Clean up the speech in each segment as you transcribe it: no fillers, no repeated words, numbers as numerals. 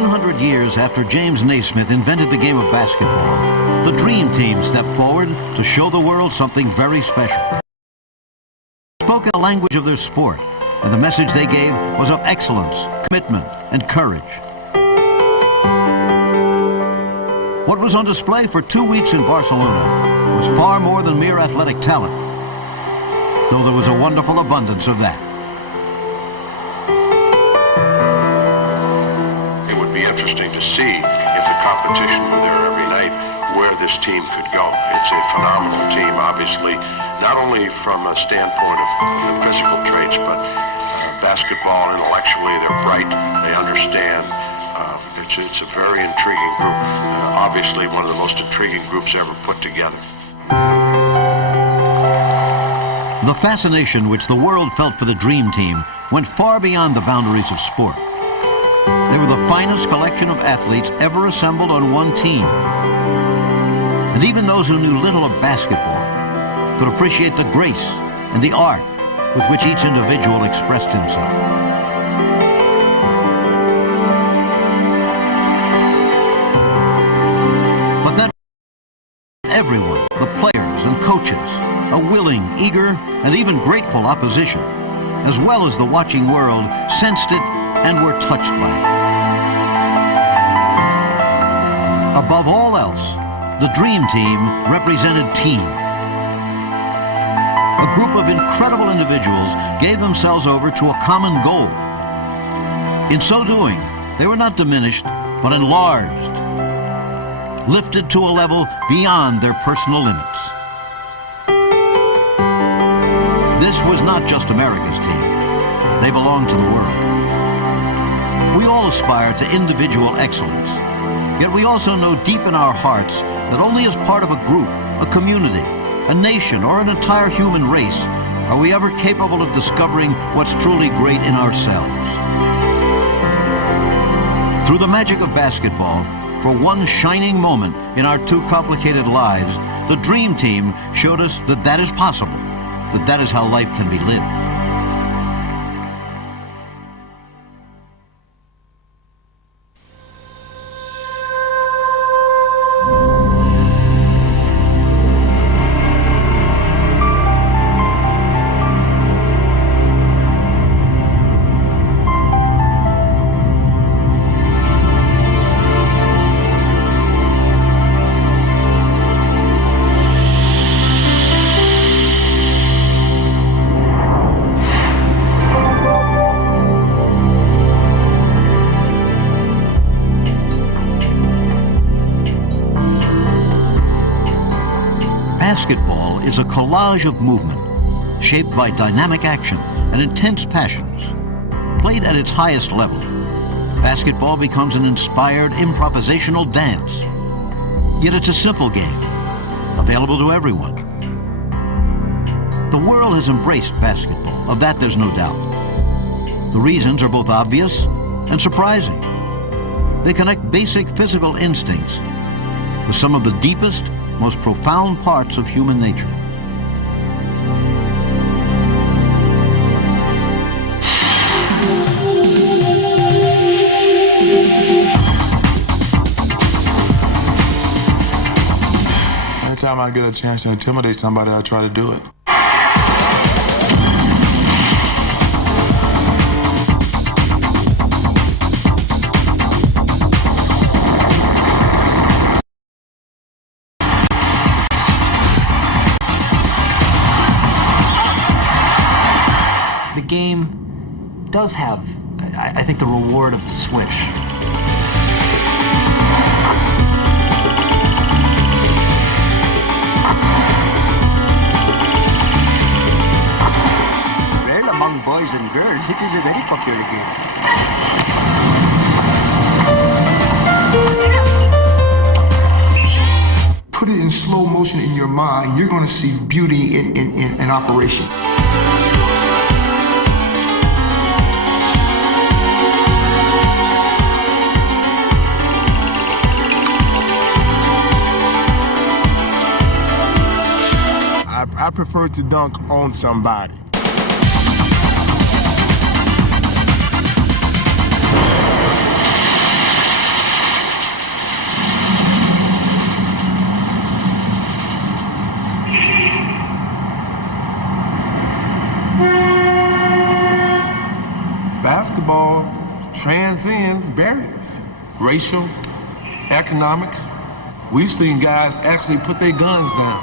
100 years after James Naismith invented the game of basketball, the Dream Team stepped forward to show the world something very special. They spoke in the language of their sport, and the message they gave was of excellence, commitment, and courage. What was on display for 2 weeks in Barcelona was far more than mere athletic talent, though there was a wonderful abundance of that. It would be interesting to see if the competition were there every night, where this team could go. It's a phenomenal team, obviously, not only from a standpoint of the physical traits, but basketball, intellectually, they're bright, they understand. It's a very intriguing group, obviously one of the most intriguing groups ever put together. The fascination which the world felt for the Dream Team went far beyond the boundaries of sport. They were the finest collection of athletes ever assembled on one team. And even those who knew little of basketball could appreciate the grace and the art with which each individual expressed himself. But that everyone, the players and coaches, a willing, eager, and even grateful opposition, as well as the watching world, sensed it and were touched by it. Above all else, the Dream Team represented team. A group of incredible individuals gave themselves over to a common goal. In so doing, they were not diminished, but enlarged, lifted to a level beyond their personal limits. This was not just America's team. They belonged to the world. We all aspire to individual excellence, yet we also know deep in our hearts that only as part of a group, a community, a nation, or an entire human race are we ever capable of discovering what's truly great in ourselves. Through the magic of basketball, for one shining moment in our too complicated lives, the Dream Team showed us that that is possible, that that is how life can be lived. Basketball is a collage of movement, shaped by dynamic action and intense passions. Played at its highest level, basketball becomes an inspired improvisational dance. Yet it's a simple game, available to everyone. The world has embraced basketball, of that there's no doubt. The reasons are both obvious and surprising. They connect basic physical instincts with some of the deepest, most profound parts of human nature. Anytime I get a chance to intimidate somebody, I try to do it. The game does have, I think, the reward of a swish. Well, among boys and girls, it is a very popular game. Put it in slow motion in your mind, you're going to see beauty in operation. I prefer to dunk on somebody. Basketball transcends barriers, racial, economics. We've seen guys actually put their guns down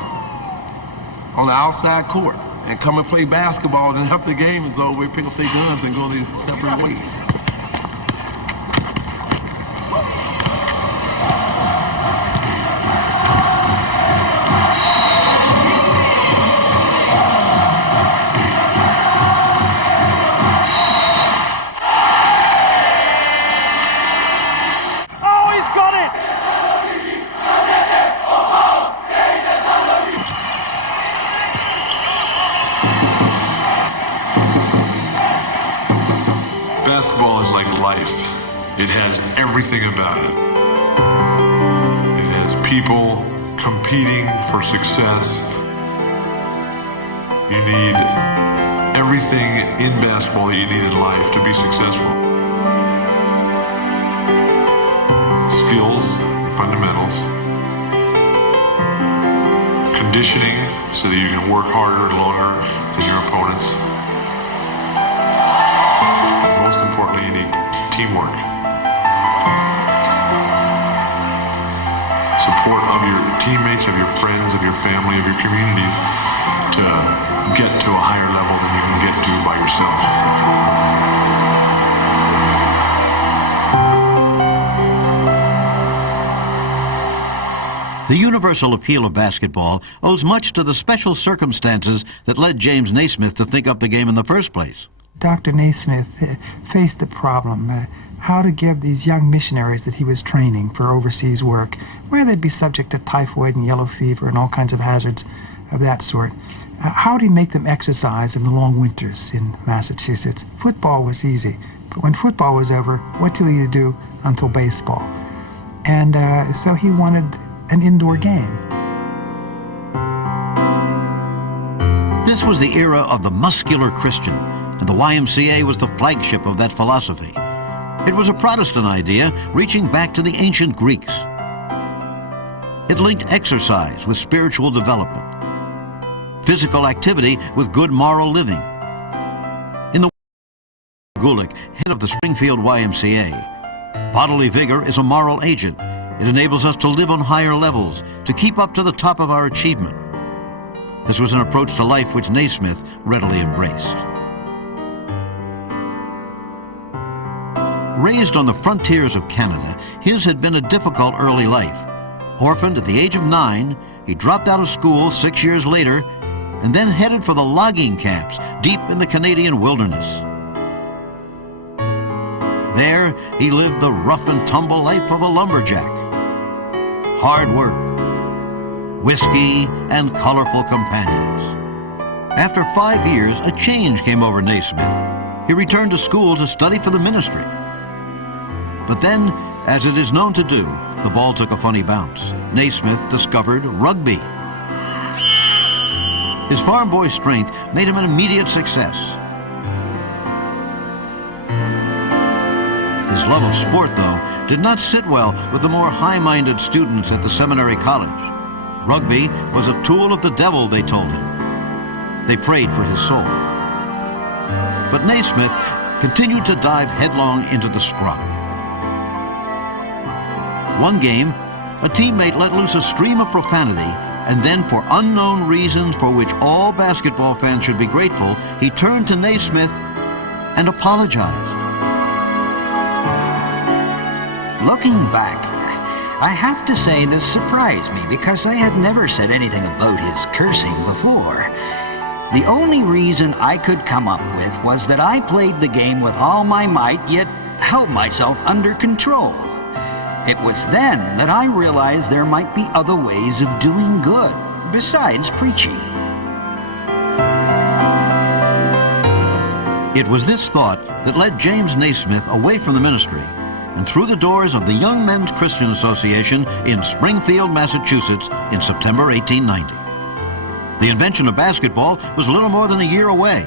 on the outside court and come and play basketball, and after the game is over, we pick up their guns and go their separate ways. Basketball is like life. It has everything about it. It has people competing for success. You need everything in basketball that you need in life to be successful. Skills, fundamentals, conditioning so that you can work harder and longer than your opponents. Most importantly, you need teamwork. Support of your teammates, of your friends, of your family, of your community to get to a higher level than you can get to by yourself. The universal appeal of basketball owes much to the special circumstances that led James Naismith to think up the game in the first place. Dr. Naismith faced the problem how to give these young missionaries that he was training for overseas work, where they'd be subject to typhoid and yellow fever and all kinds of hazards of that sort. How do you make them exercise in the long winters in Massachusetts? Football was easy, but when football was over, what do you do until baseball? And so he wanted an indoor game. This was the era of the muscular Christian, and the YMCA was the flagship of that philosophy. It was a Protestant idea reaching back to the ancient Greeks. It linked exercise with spiritual development, physical activity with good moral living. In the Gulick, head of the Springfield YMCA, bodily vigor is a moral agent. It enables us to live on higher levels, to keep up to the top of our achievement. This was an approach to life which Naismith readily embraced. Raised on the frontiers of Canada, his had been a difficult early life. Orphaned at the age of 9, he dropped out of school 6 years later and then headed for the logging camps deep in the Canadian wilderness. There, he lived the rough and tumble life of a lumberjack. Hard work, whiskey, and colorful companions. After 5 years, a change came over Naismith. He returned to school to study for the ministry. But then, as it is known to do, the ball took a funny bounce. Naismith discovered rugby. His farm boy strength made him an immediate success. His love of sport, though, did not sit well with the more high-minded students at the seminary college. Rugby was a tool of the devil, they told him. They prayed for his soul. But Naismith continued to dive headlong into the scrum. One game, a teammate let loose a stream of profanity, and then, for unknown reasons for which all basketball fans should be grateful, he turned to Naismith and apologized. Looking back, I have to say this surprised me because I had never said anything about his cursing before. The only reason I could come up with was that I played the game with all my might, yet held myself under control. It was then that I realized there might be other ways of doing good, besides preaching. It was this thought that led James Naismith away from the ministry and through the doors of the Young Men's Christian Association in Springfield, Massachusetts in September 1890. The invention of basketball was a little more than a year away.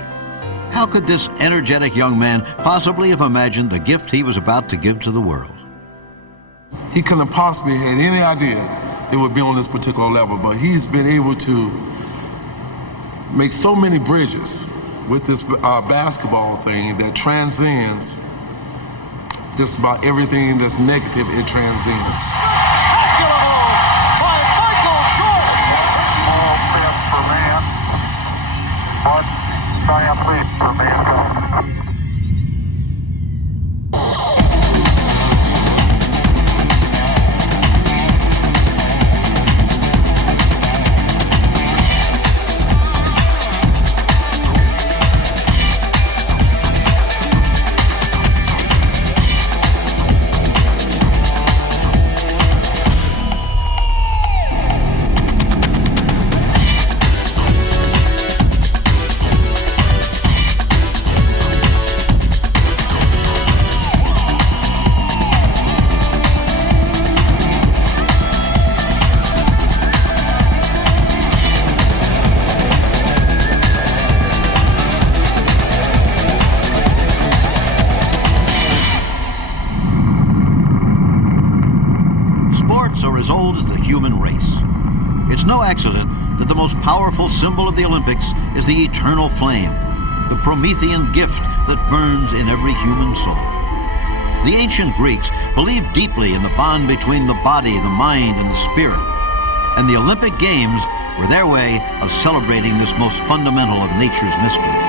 How could this energetic young man possibly have imagined the gift he was about to give to the world? He couldn't have possibly had any idea it would be on this particular level, but he's been able to make so many bridges with this basketball thing that transcends just about everything that's negative. It transcends. That the most powerful symbol of the Olympics is the eternal flame, the Promethean gift that burns in every human soul. The ancient Greeks believed deeply in the bond between the body, the mind, and the spirit, and the Olympic Games were their way of celebrating this most fundamental of nature's mysteries.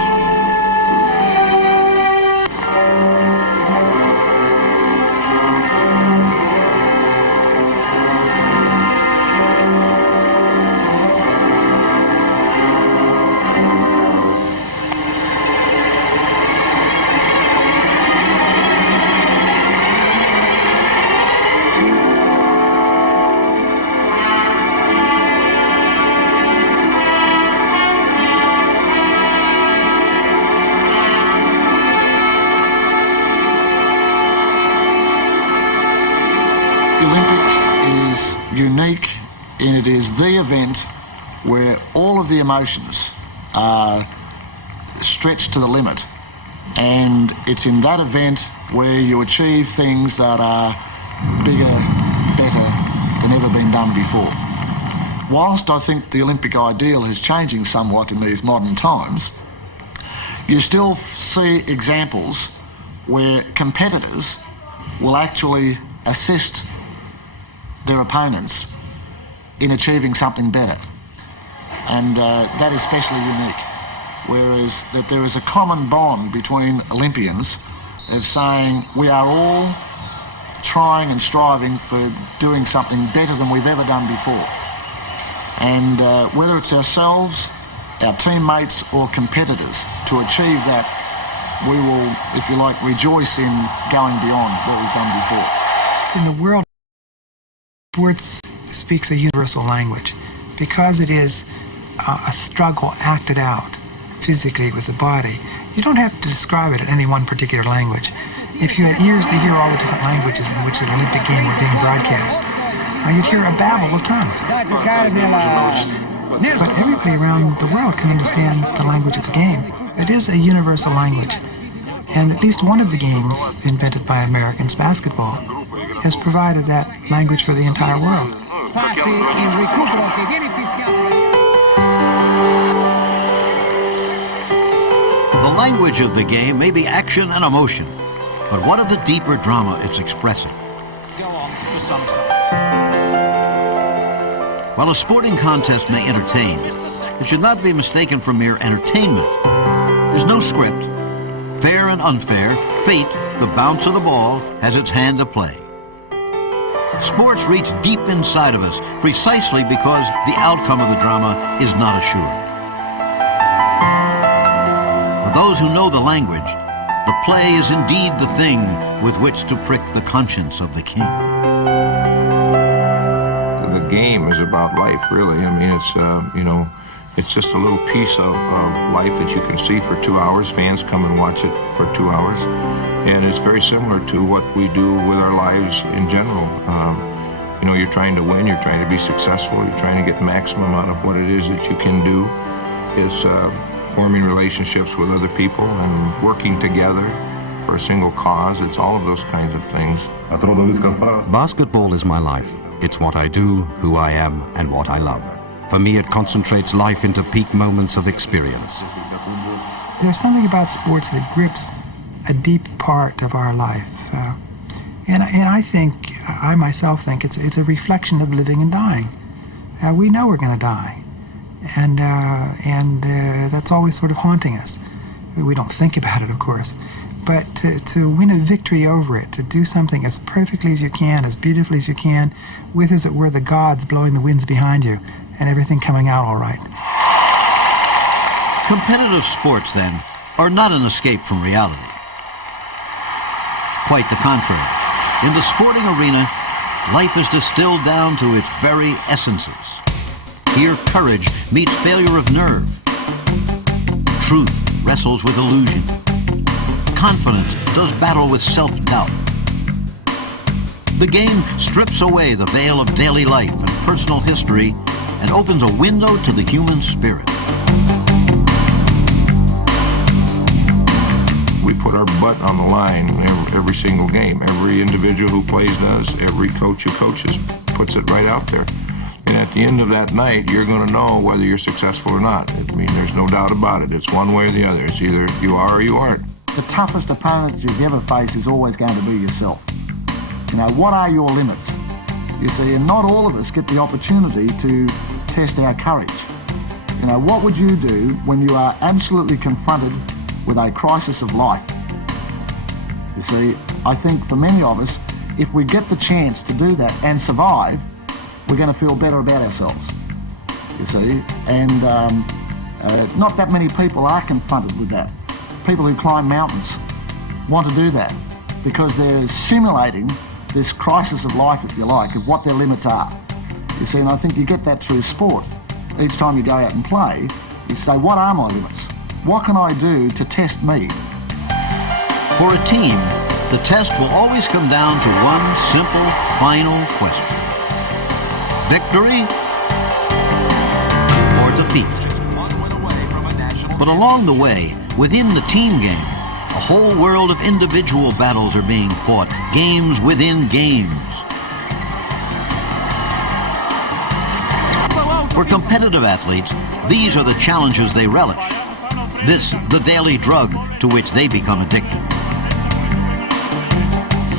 Unique, and it is the event where all of the emotions are stretched to the limit, and it's in that event where you achieve things that are bigger, better than ever been done before. Whilst I think the Olympic ideal is changing somewhat in these modern times, you still see examples where competitors will actually assist their opponents in achieving something better. And that is especially unique. Whereas that there is a common bond between Olympians of saying we are all trying and striving for doing something better than we've ever done before. And whether it's ourselves, our teammates or competitors, to achieve that, we will, if you like, rejoice in going beyond what we've done before. In the world, sports speaks a universal language because it is a struggle acted out physically with the body. You don't have to describe it in any one particular language. If you had ears to hear all the different languages in which an Olympic game were being broadcast, you'd hear a babble of tongues. But everybody around the world can understand the language of the game. It is a universal language. And at least one of the games invented by Americans, basketball, has provided that language for the entire world. The language of the game may be action and emotion, but what of the deeper drama it's expressing? Go on for some time. While a sporting contest may entertain, it should not be mistaken for mere entertainment. There's no script. Fair and unfair, fate, the bounce of the ball, has its hand to play. Sports reach deep inside of us precisely because the outcome of the drama is not assured. For those who know the language, the play is indeed the thing with which to prick the conscience of the king. The game is about life, really. I mean, it's, it's just a little piece of life that you can see for 2 hours. Fans come and watch it for 2 hours. And it's very similar to what we do with our lives in general. You're trying to win, you're trying to be successful, you're trying to get maximum out of what it is that you can do. It's forming relationships with other people and working together for a single cause. It's all of those kinds of things. Basketball is my life. It's what I do, who I am, and what I love. For me, it concentrates life into peak moments of experience. There's something about sports that grips a deep part of our life. And I think, I myself think, it's a reflection of living and dying. We know we're going to die. And that's always sort of haunting us. We don't think about it, of course. But to win a victory over it, to do something as perfectly as you can, as beautifully as you can, with, as it were, the gods blowing the winds behind you, and everything coming out all right. Competitive sports, then, are not an escape from reality. Quite the contrary. In the sporting arena, life is distilled down to its very essences. Here, courage meets failure of nerve. Truth wrestles with illusion. Confidence does battle with self-doubt. The game strips away the veil of daily life and personal history and opens a window to the human spirit. We put our butt on the line every single game. Every individual who plays does. Every coach who coaches puts it right out there. And at the end of that night, you're going to know whether you're successful or not. I mean, there's no doubt about it. It's one way or the other. It's either you are or you aren't. The toughest opponent you've ever faced is always going to be yourself. You know, what are your limits? You see, and not all of us get the opportunity to test our courage. You know, what would you do when you are absolutely confronted with a crisis of life? You see, I think for many of us, if we get the chance to do that and survive, we're going to feel better about ourselves. You see, and not that many people are confronted with that. People who climb mountains want to do that because they're simulating this crisis of life, if you like, of what their limits are. You see, and I think you get that through sport. Each time you go out and play, you say, what are my limits? What can I do to test me? For a team, the test will always come down to one simple, final question. Victory or defeat? But along the way, within the team game, a whole world of individual battles are being fought, games within games. For competitive athletes, these are the challenges they relish. This, the daily drug to which they become addicted.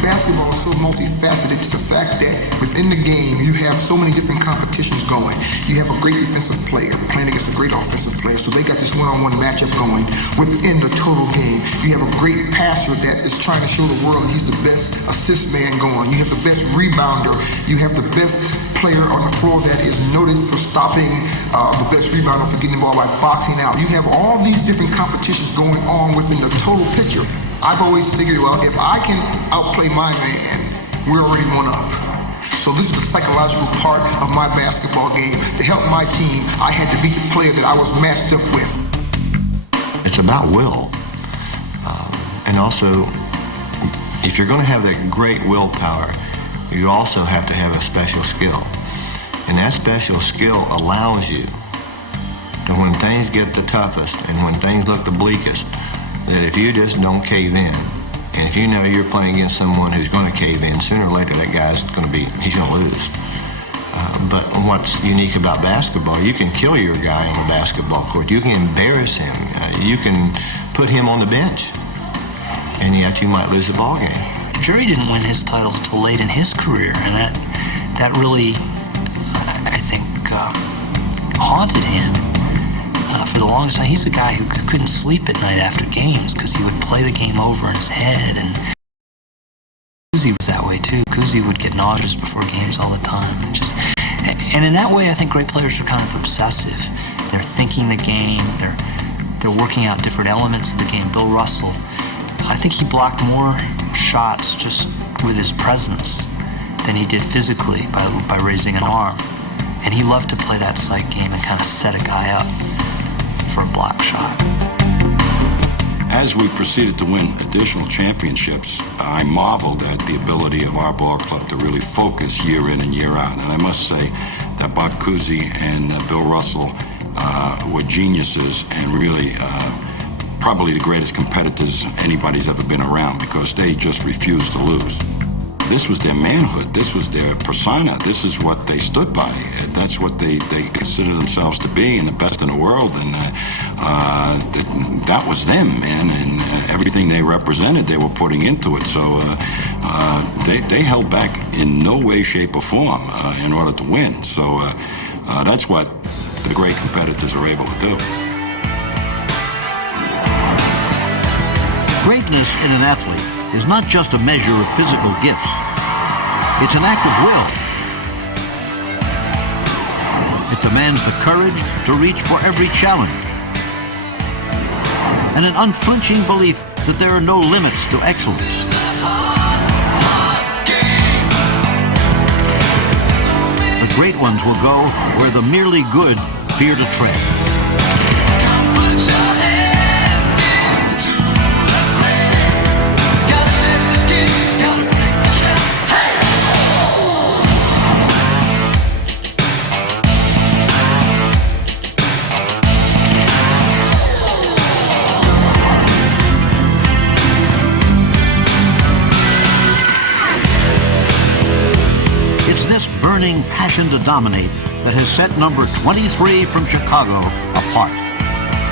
Basketball is so multifaceted to the fact that within the game you have so many different competitions going. You have a great defensive player playing against a great offensive player, so they got this one-on-one matchup going within the total game. You have a great passer that is trying to show the world he's the best assist man going. You have the best rebounder. You have the best player on the floor that is noticed for stopping the best rebounder for getting the ball by boxing out. You have all these different competitions going on within the total picture. I've always figured, well, if I can outplay my man, we're already one up. So this is the psychological part of my basketball game. To help my team, I had to beat the player that I was matched up with. It's about will. And also, if you're going to have that great willpower, you also have to have a special skill. And that special skill allows you to, when things get the toughest and when things look the bleakest, that if you just don't cave in, and if you know you're playing against someone who's going to cave in, sooner or later that guy's going to he's going to lose. But what's unique about basketball, you can kill your guy on the basketball court. You can embarrass him. You can put him on the bench, and yet you might lose the ball game. Jerry didn't win his title until late in his career, and that really, I think, haunted him. For the longest time, he's a guy who couldn't sleep at night after games because he would play the game over in his head. And Cousy was that way too. Cousy would get nauseous before games all the time. And in that way, I think great players are kind of obsessive. They're thinking the game. They're working out different elements of the game. Bill Russell, I think he blocked more shots just with his presence than he did physically by raising an arm. And he loved to play that sight game and kind of set a guy up for a block shot. As we proceeded to win additional championships, I marveled at the ability of our ball club to really focus year in and year out. And I must say that Bob Cousy and Bill Russell were geniuses and really probably the greatest competitors anybody's ever been around because they just refused to lose. this was their manhood. This was their persona. This is what they stood by. That's what they considered themselves to be, and the best in the world. And that was them, man. And everything they represented, they were putting into it. So they held back in no way, shape, or form in order to win. So that's what the great competitors are able to do. Greatness in an athlete is not just a measure of physical gifts. It's an act of will. It demands the courage to reach for every challenge and an unflinching belief that there are no limits to excellence. The great ones will go where the merely good fear to tread. Burning passion to dominate that has set number 23 from Chicago apart.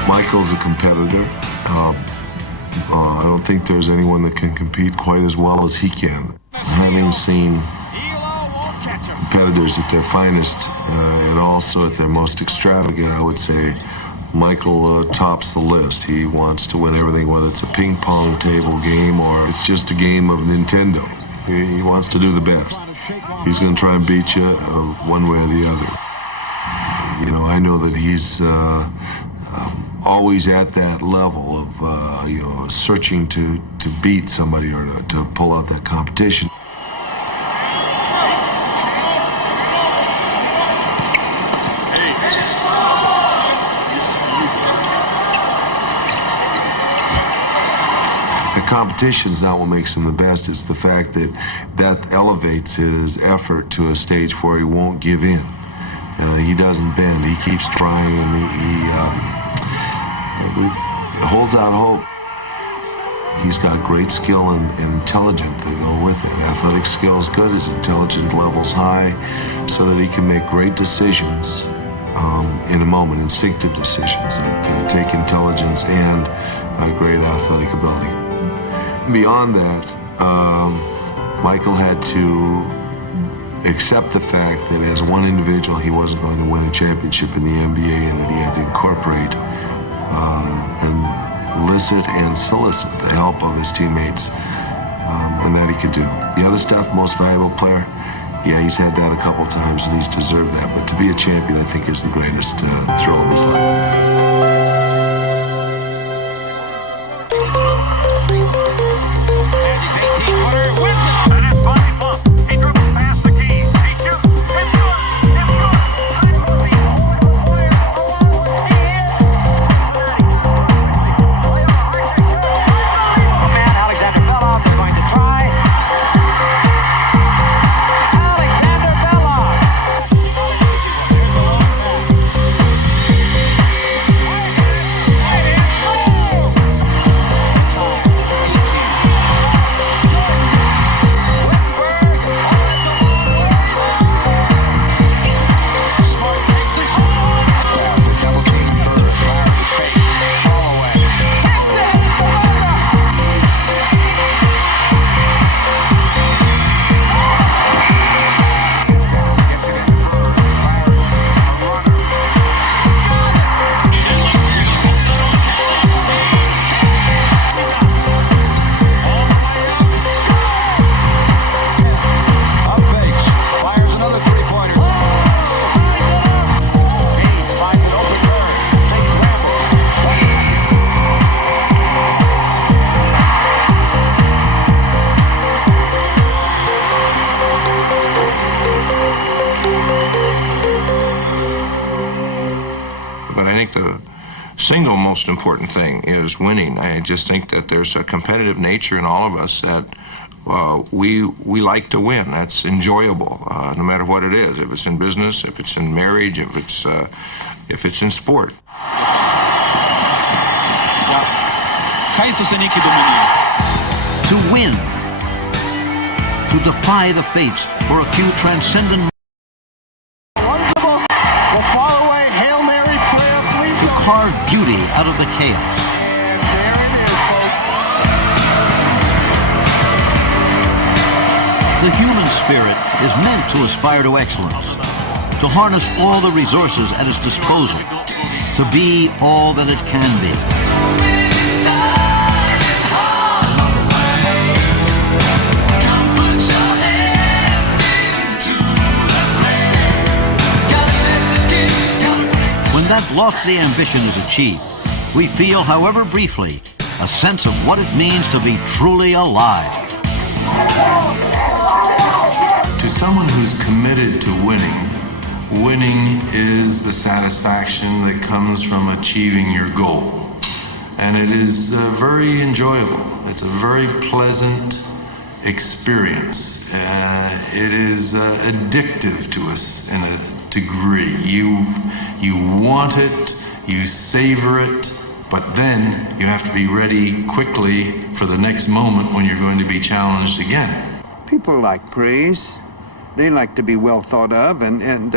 Michael's a competitor. I don't think there's anyone that can compete quite as well as he can. Having seen competitors at their finest and also at their most extravagant, I would say Michael tops the list. He wants to win everything, whether it's a ping pong table game or it's just a game of Nintendo. He wants to do the best. He's going to try and beat you one way or the other. You know, I know that he's always at that level of, searching to beat somebody or to pull out that competition. Competition's not what makes him the best. It's the fact that elevates his effort to a stage where he won't give in. He doesn't bend. He keeps trying, and he holds out hope. He's got great skill and intelligence that go with it. Athletic skill's good, his intelligence level's high, so that he can make great decisions in a moment, instinctive decisions that take intelligence and great athletic ability. Beyond that, Michael had to accept the fact that as one individual he wasn't going to win a championship in the NBA, and that he had to incorporate and elicit and solicit the help of his teammates, and that he could do. The other stuff, most valuable player, yeah, he's had that a couple times and he's deserved that, but to be a champion, I think, is the greatest thrill of his life. single most important thing is winning. I just think that there's a competitive nature in all of us that we like to win. That's enjoyable, no matter what it is. If it's in business, if it's in marriage, if it's in sport. To win to defy the fates for a few transcendent to carve beauty out of the chaos. The human spirit is meant to aspire to excellence, to harness all the resources at its disposal, to be all that it can be. When that lofty ambition is achieved, we feel, however briefly, a sense of what it means to be truly alive. To someone who's committed to winning, winning is the satisfaction that comes from achieving your goal. And it is very enjoyable. It's a very pleasant experience. It is addictive to us in a degree. You want it, you savor it, but then you have to be ready quickly for the next moment when you're going to be challenged again. People like praise. They like to be well thought of, and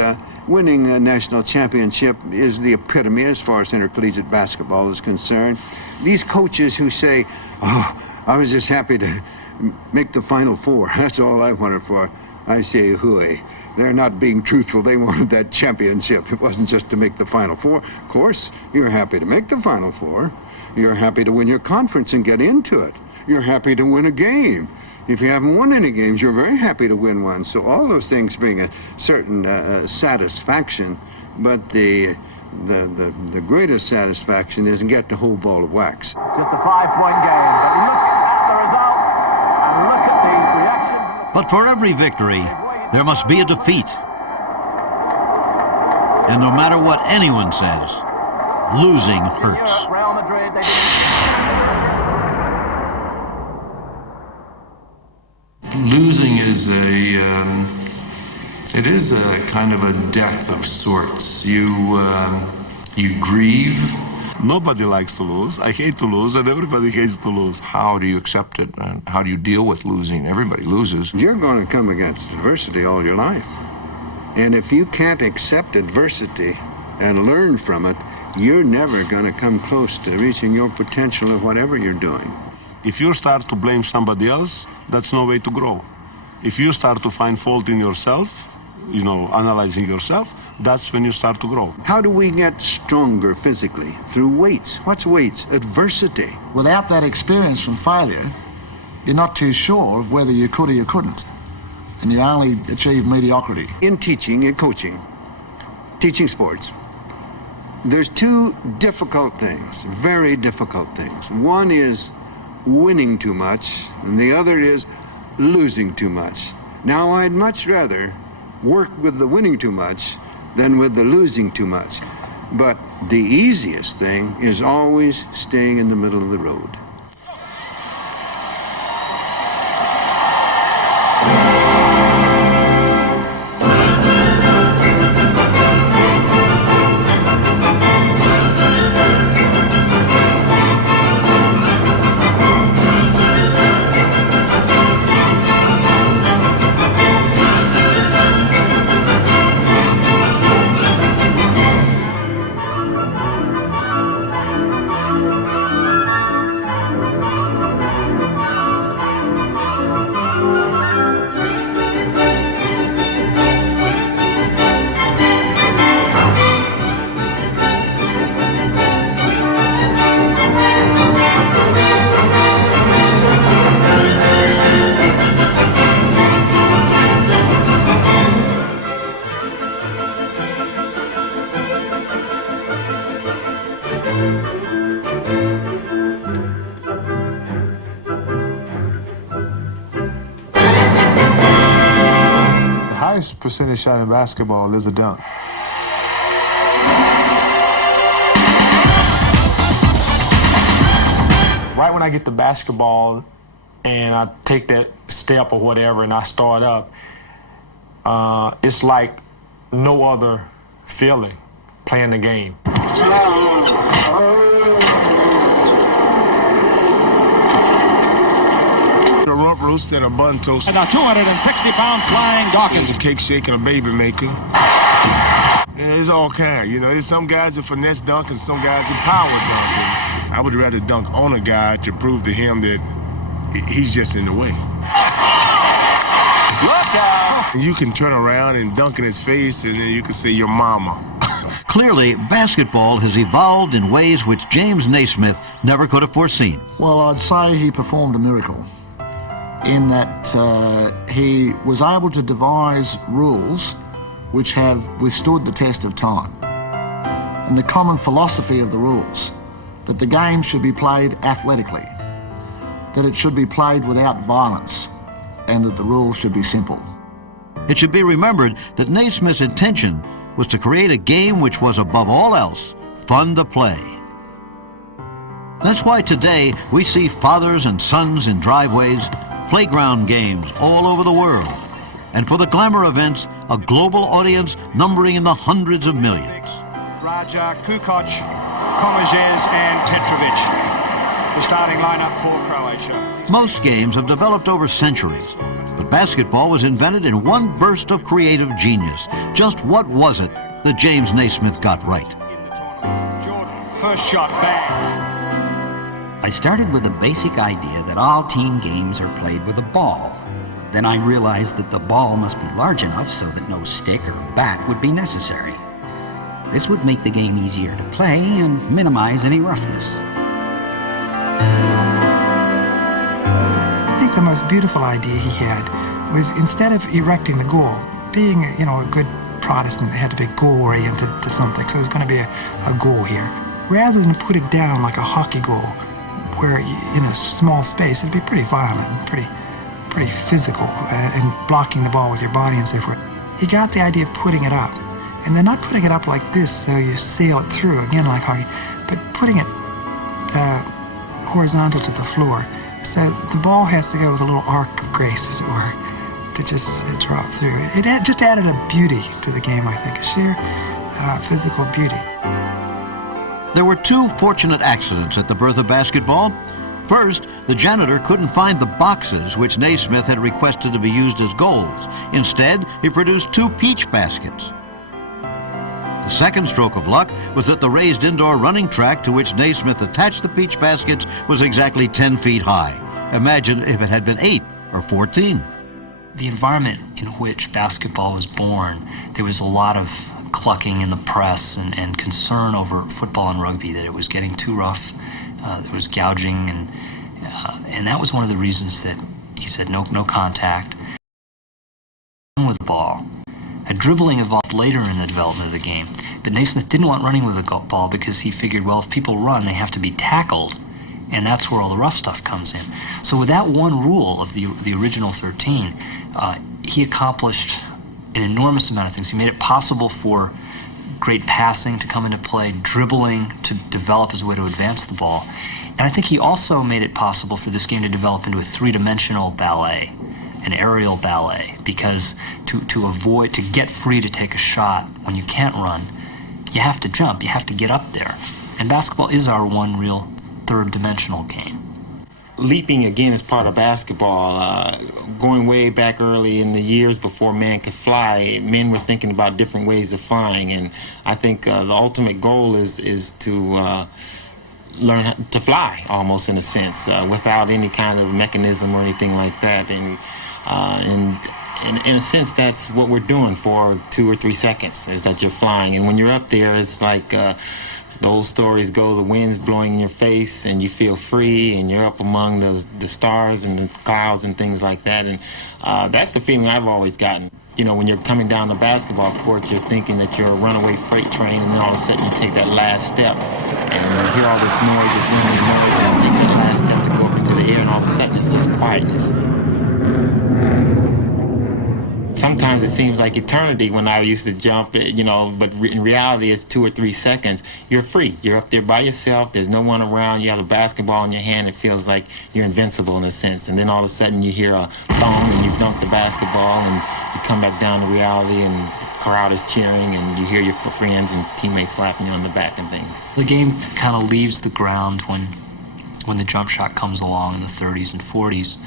winning a national championship is the epitome as far as intercollegiate basketball is concerned. These coaches who say, oh, I was just happy to make the Final Four. That's all I wanted for. I say, hooey. They're not being truthful. They wanted that championship. It wasn't just to make the Final Four. Of course, you're happy to make the Final Four. You're happy to win your conference and get into it. You're happy to win a game. If you haven't won any games, you're very happy to win one. So all those things bring a certain satisfaction, but the greatest satisfaction is to get the whole ball of wax. It's just a 5-point game, but look at the result and look at the reaction. But for every victory, there must be a defeat. And no matter what anyone says, losing hurts. Real Madrid, Losing is it is a kind of a death of sorts. You grieve. Nobody likes to lose. I hate to lose, and everybody hates to lose. How do you accept it, and how do you deal with losing? Everybody loses. You're going to come against adversity all your life. And if you can't accept adversity and learn from it, you're never going to come close to reaching your potential of whatever you're doing. If you start to blame somebody else, that's no way to grow. If you start to find fault in yourself, analyzing yourself, that's when you start to grow. How do we get stronger physically? Through weights. What's weights? Adversity. Without that experience from failure, you're not too sure of whether you could or you couldn't. And you only achieve mediocrity. In teaching and coaching, teaching sports, there's two difficult things, very difficult things. One is winning too much, and the other is losing too much. Now, I'd much rather work with the winning too much than with the losing too much. But the easiest thing is always staying in the middle of the road. Percentage shot in basketball is a dunk. Right when I get the basketball and I take that step or whatever and I start up, it's like no other feeling playing the game. The roast and a bun toast. And a 260-pound flying Dawkins. There's a cake shake and a baby maker. Yeah, it's all kind, you know. There's some guys that finesse dunk and some guys that power dunk. I would rather dunk on a guy to prove to him that he's just in the way. Look out! You can turn around and dunk in his face, and then you can say your mama. Clearly, basketball has evolved in ways which James Naismith never could have foreseen. Well, I'd say he performed a miracle in that he was able to devise rules which have withstood the test of time. And the common philosophy of the rules, that the game should be played athletically, that it should be played without violence, and that the rules should be simple. It should be remembered that Naismith's intention was to create a game which was, above all else, fun to play. That's why today we see fathers and sons in driveways, playground games all over the world, and for the glamour events, a global audience numbering in the hundreds of millions. Raja, Kukoc, Komages and Petrovic. The starting lineup for Croatia. Most games have developed over centuries, but basketball was invented in one burst of creative genius. Just what was it that James Naismith got right? Jordan, first shot, bang. I started with the basic idea that all team games are played with a ball. Then I realized that the ball must be large enough so that no stick or bat would be necessary. This would make the game easier to play and minimize any roughness. I think the most beautiful idea he had was, instead of erecting the goal, being a good Protestant, had to be goal-oriented to something, so there's going to be a goal here. Rather than put it down like a hockey goal, where in a small space, it'd be pretty violent, pretty physical, and blocking the ball with your body and so forth. He got the idea of putting it up, and then not putting it up like this so you sail it through, again like hockey, but putting it horizontal to the floor. So the ball has to go with a little arc of grace, as it were, to just drop through. It just added a beauty to the game, I think, a sheer physical beauty. There were two fortunate accidents at the birth of basketball. First, the janitor couldn't find the boxes which Naismith had requested to be used as goals. Instead, he produced two peach baskets. The second stroke of luck was that the raised indoor running track to which Naismith attached the peach baskets was exactly 10 feet high. Imagine if it had been 8 or 14. The environment in which basketball was born, there was a lot of clucking in the press and concern over football and rugby, that it was getting too rough, there was gouging, and that was one of the reasons that he said no contact with the ball. Dribbling evolved later in the development of the game, but Naismith didn't want running with the ball because he figured, well, if people run, they have to be tackled, and that's where all the rough stuff comes in. So with that one rule of the original 13, he accomplished an enormous amount of things. He made it possible for great passing to come into play, dribbling to develop as a way to advance the ball, and I think he also made it possible for this game to develop into a three-dimensional ballet, an aerial ballet, because to get free to take a shot when you can't run, you have to jump, you have to get up there. And basketball is our one real third-dimensional game. Leaping, again, is part of basketball. Going way back early in the years before man could fly, men were thinking about different ways of flying, and I think the ultimate goal is to learn to fly, almost in a sense, without any kind of mechanism or anything like that. And in a sense, that's what we're doing for 2 or 3 seconds, is that you're flying. And when you're up there, it's like the old stories go, the wind's blowing in your face and you feel free and you're up among the stars and the clouds and things like that. And that's the feeling I've always gotten. You know, when you're coming down the basketball court, you're thinking that you're a runaway freight train, and then all of a sudden you take that last step and you hear all this noise, this rumbling noise, and you take that last step to go up into the air, and all of a sudden it's just quietness. Sometimes it seems like eternity when I used to jump, but in reality it's 2 or 3 seconds. You're free. You're up there by yourself. There's no one around. You have a basketball in your hand. It feels like you're invincible in a sense. And then all of a sudden you hear a thong and you dunk the basketball and you come back down to reality and the crowd is cheering and you hear your friends and teammates slapping you on the back and things. The game kind of leaves the ground when the jump shot comes along in the 30s and 40s.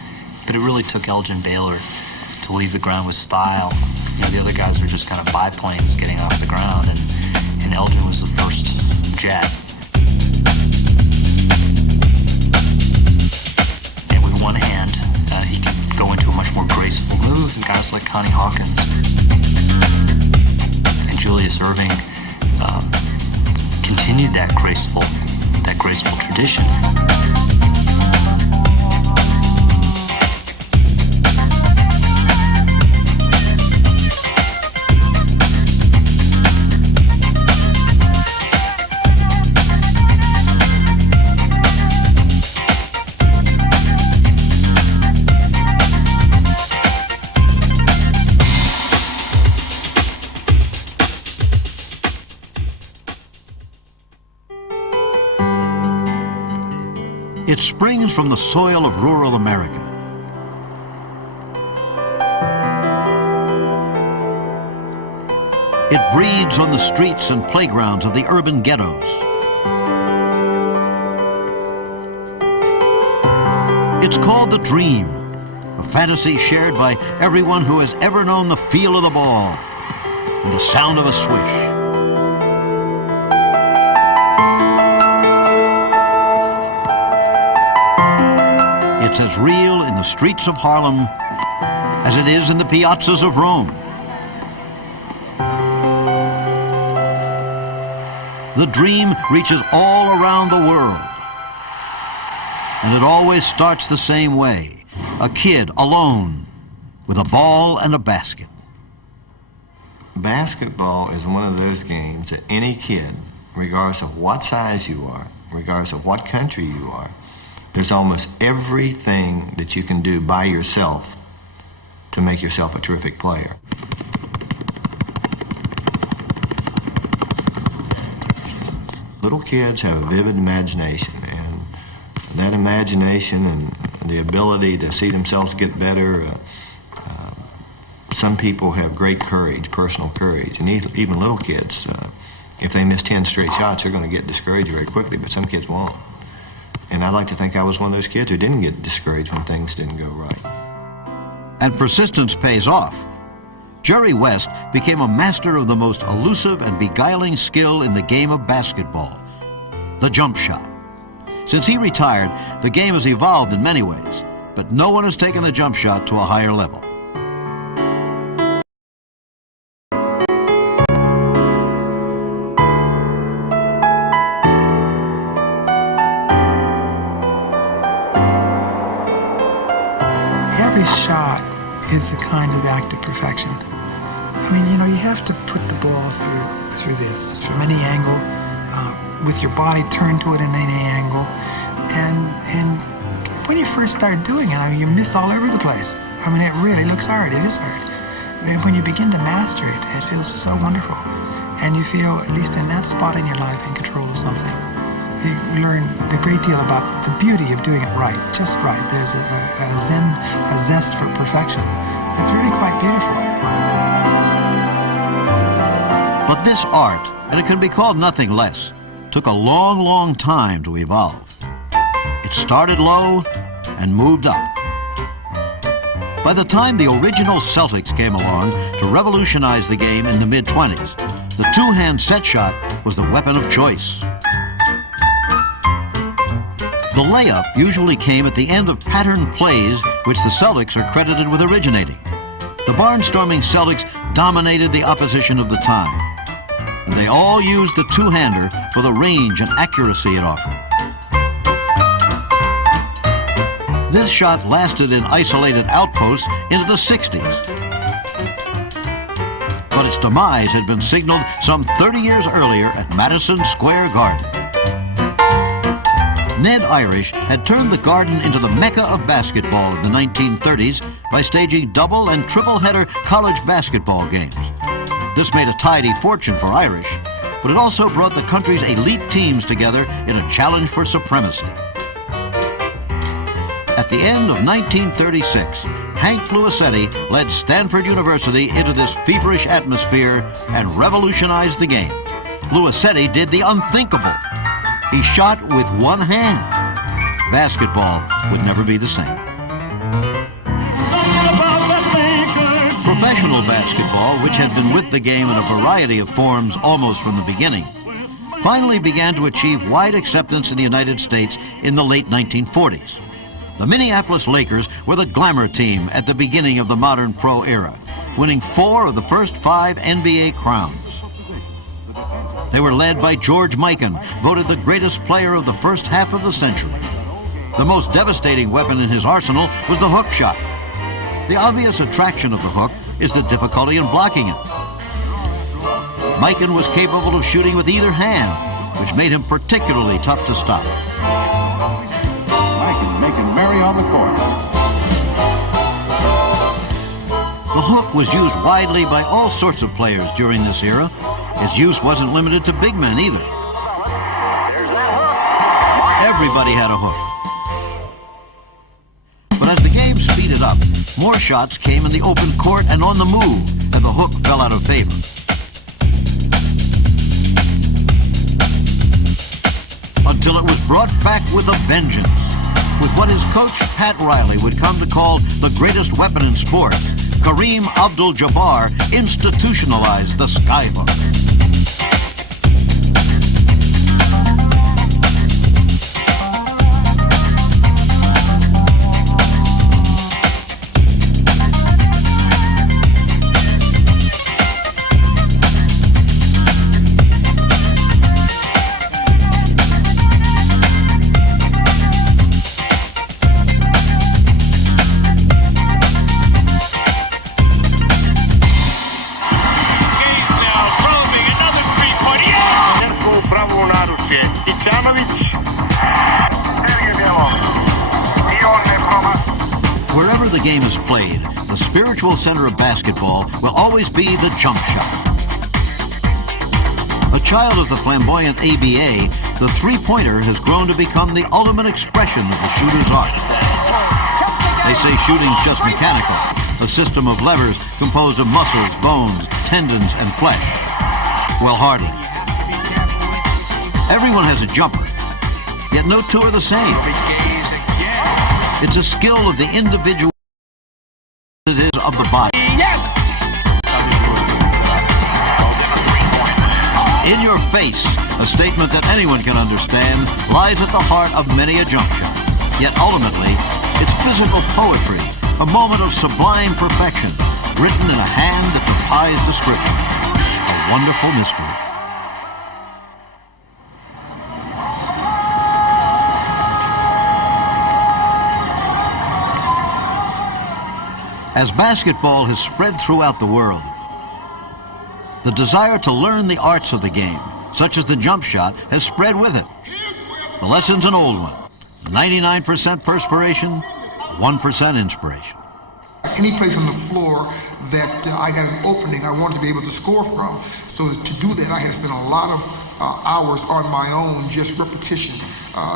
But it really took Elgin Baylor to leave the ground with style. You know, the other guys were just kind of biplanes getting off the ground, and Elgin was the first jet. And with one hand, he could go into a much more graceful move than guys like Connie Hawkins and Julius Erving continued that graceful tradition. It springs from the soil of rural America. It breeds on the streets and playgrounds of the urban ghettos. It's called the dream, a fantasy shared by everyone who has ever known the feel of the ball and the sound of a swish. It's as real in the streets of Harlem as it is in the piazzas of Rome. The dream reaches all around the world. And it always starts the same way. A kid alone with a ball and a basket. Basketball is one of those games that any kid, regardless of what size you are, regardless of what country you are, there's almost everything that you can do by yourself to make yourself a terrific player. Little kids have a vivid imagination, and that imagination and the ability to see themselves get better, some people have great courage, personal courage, and even little kids, if they miss 10 straight shots, they're going to get discouraged very quickly, but some kids won't. And I'd like to think I was one of those kids who didn't get discouraged when things didn't go right. And persistence pays off. Jerry West became a master of the most elusive and beguiling skill in the game of basketball, the jump shot. Since he retired, the game has evolved in many ways, but no one has taken the jump shot to a higher level. Every shot is a kind of act of perfection. I mean, you know, you have to put the ball through this from any angle, with your body turned to it in any angle, and when you first start doing it, I mean, you miss all over the place. I mean, it really looks hard. It is hard. And when you begin to master it, it feels so wonderful, and you feel, at least in that spot in your life, in control of something. You learn a great deal about the beauty of doing it right, just right. There's a zest for perfection. It's really quite beautiful. But this art, and it can be called nothing less, took a long, long time to evolve. It started low and moved up. By the time the original Celtics came along to revolutionize the game in the mid-20s, the two-hand set shot was the weapon of choice. The layup usually came at the end of patterned plays, which the Celtics are credited with originating. The barnstorming Celtics dominated the opposition of the time, and they all used the two-hander for the range and accuracy it offered. This shot lasted in isolated outposts into the 60s. But its demise had been signaled some 30 years earlier at Madison Square Garden. Ned Irish had turned the Garden into the mecca of basketball in the 1930s by staging double and triple header college basketball games. This made a tidy fortune for Irish, but it also brought the country's elite teams together in a challenge for supremacy. At the end of 1936, Hank Luisetti led Stanford University into this feverish atmosphere and revolutionized the game. Luisetti did the unthinkable. He shot with one hand. Basketball would never be the same. Professional basketball, which had been with the game in a variety of forms almost from the beginning, finally began to achieve wide acceptance in the United States in the late 1940s. The Minneapolis Lakers were the glamour team at the beginning of the modern pro era, winning 4 of the first 5 NBA crowns. They were led by George Mikan, voted the greatest player of the first half of the century. The most devastating weapon in his arsenal was the hook shot. The obvious attraction of the hook is the difficulty in blocking it. Mikan was capable of shooting with either hand, which made him particularly tough to stop. Mikan making merry on the court. The hook was used widely by all sorts of players during this era. Its use wasn't limited to big men either. Everybody had a hook. But as the game speeded up, more shots came in the open court and on the move, and the hook fell out of favor. Until it was brought back with a vengeance, with what his coach, Pat Riley, would come to call the greatest weapon in sport. Kareem Abdul-Jabbar institutionalized the skyhook. Wherever the game is played, the spiritual center of basketball will always be the jump shot. A child of the flamboyant ABA, the three-pointer has grown to become the ultimate expression of the shooter's art. They say shooting's just mechanical, a system of levers composed of muscles, bones, tendons, and flesh. Well, hardly. Everyone has a jumper, yet no two are the same. It's a skill of the individual, it is of the body. In your face, a statement that anyone can understand, lies at the heart of many a jump shot. Yet ultimately, it's physical poetry, a moment of sublime perfection, written in a hand that defies description. A wonderful mystery. As basketball has spread throughout the world, the desire to learn the arts of the game, such as the jump shot, has spread with it. The lesson's an old one. 99% perspiration, 1% inspiration. Any place on the floor that I got an opening I wanted to be able to score from. So to do that, I had to spend a lot of hours on my own, just repetition.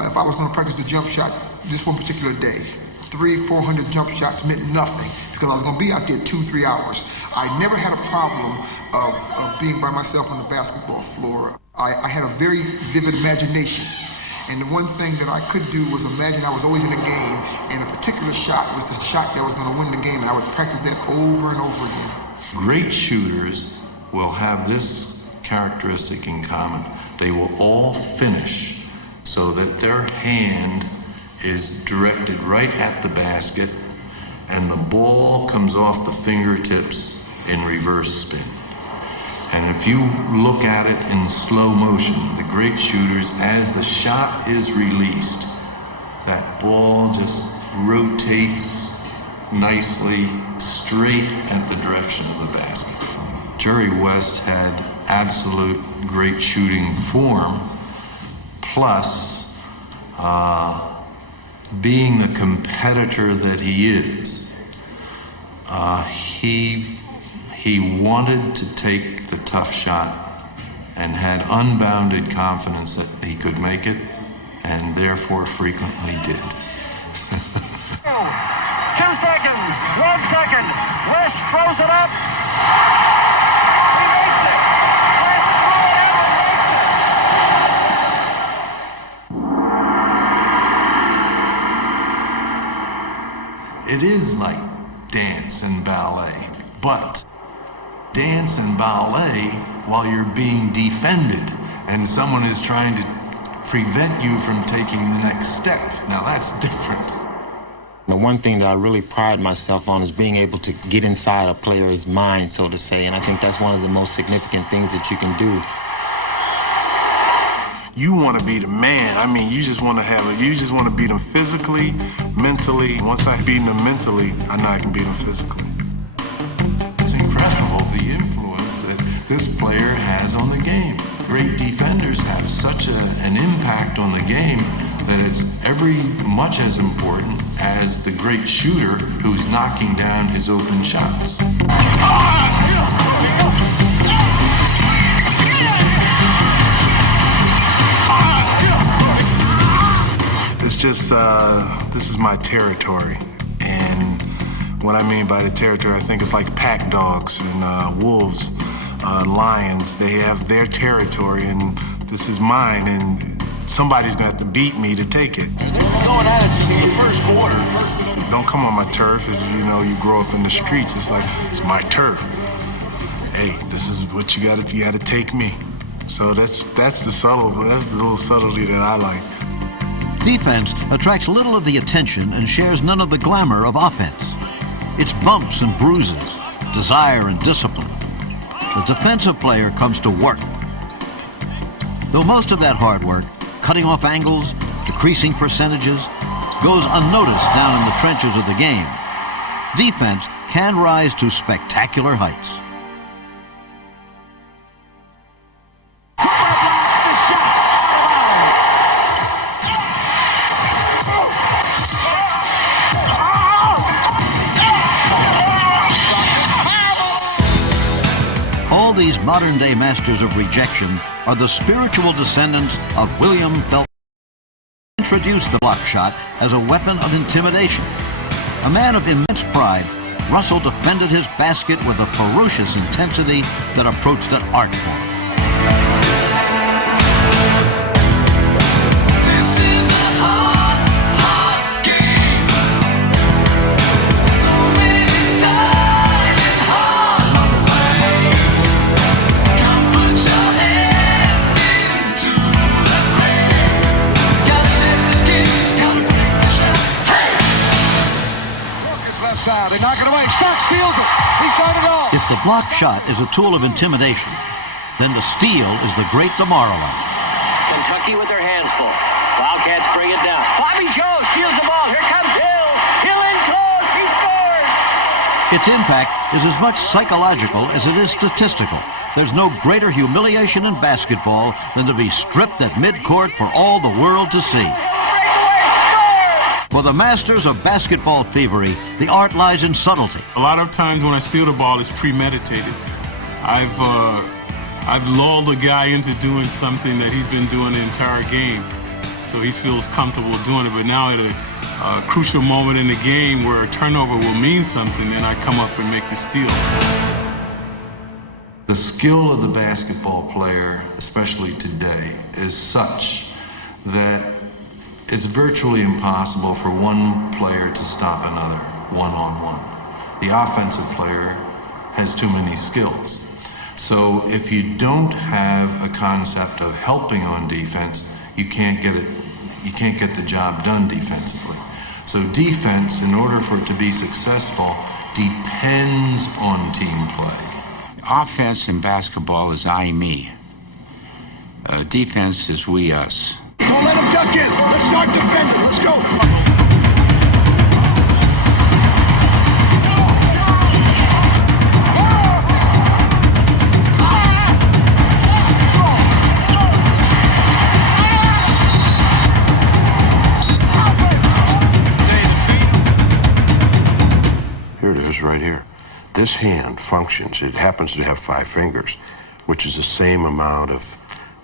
If I was going to practice the jump shot this one particular day, 300-400 jump shots meant nothing because I was going to be out there 2-3 hours. I never had a problem of being by myself on the basketball floor. I had a very vivid imagination. And the one thing that I could do was imagine I was always in a game and a particular shot was the shot that was going to win the game, and I would practice that over and over again. Great shooters will have this characteristic in common. They will all finish so that their hand is directed right at the basket and the ball comes off the fingertips in reverse spin. And if you look at it in slow motion, the great shooters, as the shot is released, that ball just rotates nicely straight at the direction of the basket. Jerry West had absolute great shooting form, plus being the competitor that he is, he wanted to take the tough shot and had unbounded confidence that he could make it, and therefore frequently did. 2 seconds, 1 second, West throws it up. He makes it. West throws it and makes it. It is like dance and ballet. but dance and ballet while you're being defended and someone is trying to prevent you from taking the next step. Now that's different. The one thing that I really pride myself on is being able to get inside a player's mind, so to say, and I think that's one of the most significant things that you can do. You want to be the man. I mean, you just want to beat them physically, mentally. Once I beat them mentally, I know I can beat them physically. It's incredible the influence that this player has on the game. Great defenders have such an impact on the game that it's every much as important as the great shooter who's knocking down his open shots. It's just, this is my territory. And what I mean by the territory, I think it's like pack dogs and wolves, lions. They have their territory, and this is mine, and somebody's gonna have to beat me to take it. They're going at it since the first quarter. Don't come on my turf, as you know, you grow up in the streets. It's like, it's my turf. Hey, this is what you gotta take me. So that's the little subtlety that I like. Defense attracts little of the attention and shares none of the glamour of offense. It's bumps and bruises, desire and discipline. The defensive player comes to work. Though most of that hard work, cutting off angles, decreasing percentages, goes unnoticed down in the trenches of the game, defense can rise to spectacular heights. All these modern-day masters of rejection are the spiritual descendants of William Phelps. He introduced the block shot as a weapon of intimidation. A man of immense pride, Russell defended his basket with a ferocious intensity that approached an art form. This is a hard game. So many dying hearts away. Come put your hand into the flame. Gotta save this game, gotta break the shot. Hey! Walker's left side, they knock it away. Stark steals it. He's got it all. If the block shot is a tool of intimidation, then the steal is the great demoralizer. Kentucky with their hands full. Wildcats bring it down. Bobby Joe steals the ball. Here comes Hill. Hill in close. He scores. Its impact is as much psychological as it is statistical. There's no greater humiliation in basketball than to be stripped at midcourt for all the world to see. For the masters of basketball thievery, the art lies in subtlety. A lot of times when I steal the ball, it's premeditated. I've lulled a guy into doing something that he's been doing the entire game, so he feels comfortable doing it. But now at a crucial moment in the game where a turnover will mean something, then I come up and make the steal. The skill of the basketball player, especially today, is such that it's virtually impossible for one player to stop another one-on-one. The offensive player has too many skills. So if you don't have a concept of helping on defense, you can't get the job done defensively. So defense, in order for it to be successful, depends on team play. Offense in basketball is I, me. Defense is we, us. Don't let him duck in. Let's start defending. Let's go. Here it is right here. This hand functions. It happens to have 5 fingers, which is the same amount of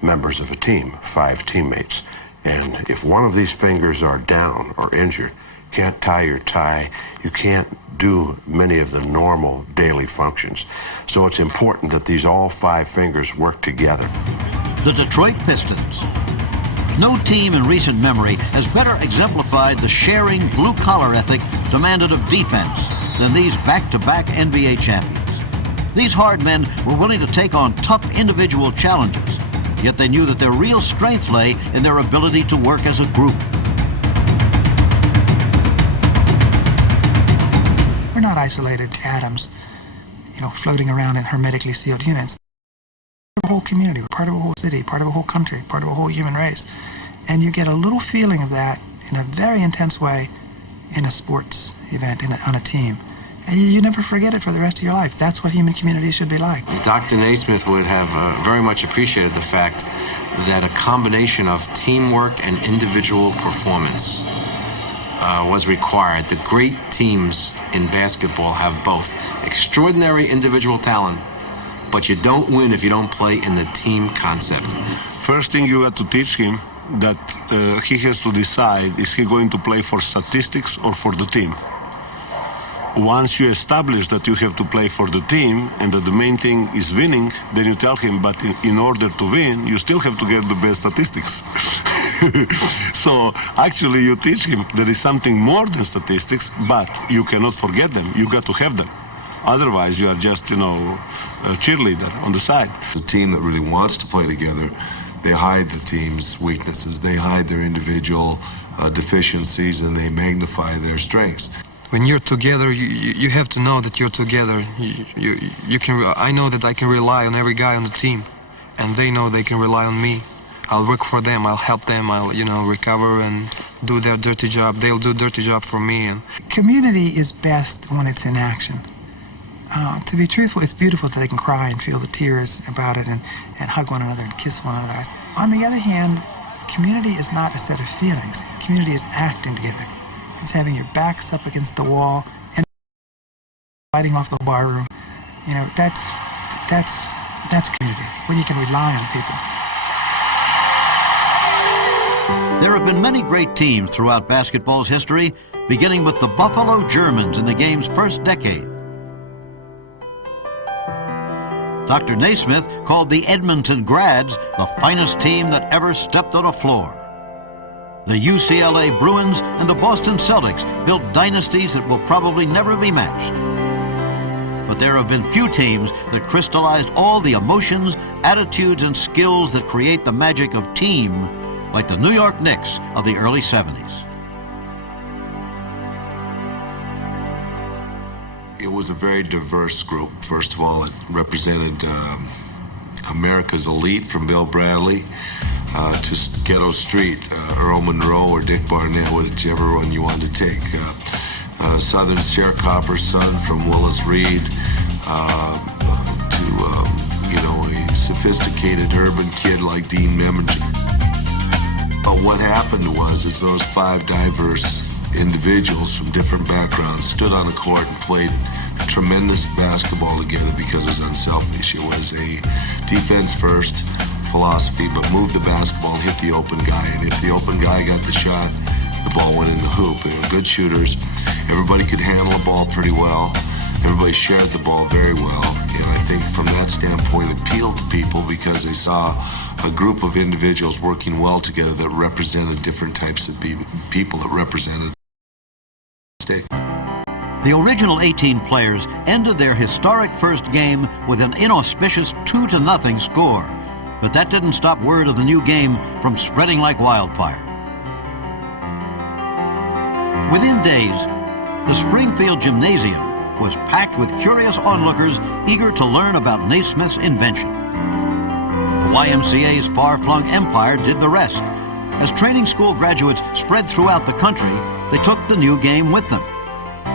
members of a team, 5 teammates. And if one of these fingers are down or injured, you can't tie your tie, you can't do many of the normal daily functions. So it's important that these all 5 fingers work together. The Detroit Pistons. No team in recent memory has better exemplified the sharing blue-collar ethic demanded of defense than these back-to-back NBA champions. These hard men were willing to take on tough individual challenges, yet they knew that their real strength lay in their ability to work as a group. We're not isolated atoms, floating around in hermetically sealed units. We're a whole community, we're part of a whole city, part of a whole country, part of a whole human race. And you get a little feeling of that in a very intense way in a sports event, on a team. And you never forget it for the rest of your life. That's what human communities should be like. Dr. Naismith would have very much appreciated the fact that a combination of teamwork and individual performance was required. The great teams in basketball have both extraordinary individual talent, but you don't win if you don't play in the team concept. First thing you have to teach him that he has to decide, is he going to play for statistics or for the team? Once you establish that you have to play for the team and that the main thing is winning, then you tell him, but in order to win, you still have to get the best statistics. So actually you teach him there is something more than statistics, but you cannot forget them. You got to have them. Otherwise, you are just, a cheerleader on the side. The team that really wants to play together, they hide the team's weaknesses, they hide their individual deficiencies, and they magnify their strengths. When you're together, you have to know that you're together. I know that I can rely on every guy on the team, and they know they can rely on me. I'll work for them, I'll help them, I'll recover and do their dirty job. They'll do dirty job for me. And community is best when it's in action. To be truthful, it's beautiful that they can cry and feel the tears about it and hug one another and kiss one another. On the other hand, community is not a set of feelings. Community is acting together. It's having your backs up against the wall and fighting off the bar room. That's community, when you can rely on people. There have been many great teams throughout basketball's history, beginning with the Buffalo Germans in the game's first decade. Dr. Naismith called the Edmonton Grads the finest team that ever stepped on a floor. The UCLA Bruins and the Boston Celtics built dynasties that will probably never be matched. But there have been few teams that crystallized all the emotions, attitudes, and skills that create the magic of team, like the New York Knicks of the early 70s. It was a very diverse group. First of all, it represented America's elite, from Bill Bradley to Ghetto Street, Earl Monroe or Dick Barnett, whichever one you wanted to take. Southern sharecropper's son from Willis Reed to a sophisticated urban kid like Dean Meminger. But what happened was those five diverse individuals from different backgrounds stood on the court and played tremendous basketball together because it was unselfish. It was a defense-first philosophy, but move the basketball and hit the open guy. And if the open guy got the shot, the ball went in the hoop. They were good shooters. Everybody could handle the ball pretty well. Everybody shared the ball very well. And I think from that standpoint, it appealed to people because they saw a group of individuals working well together that represented different types of people that represented states. The original 18 players ended their historic first game with an inauspicious 2-0 score. But that didn't stop word of the new game from spreading like wildfire. Within days, the Springfield Gymnasium was packed with curious onlookers eager to learn about Naismith's invention. The YMCA's far-flung empire did the rest. As training school graduates spread throughout the country, they took the new game with them.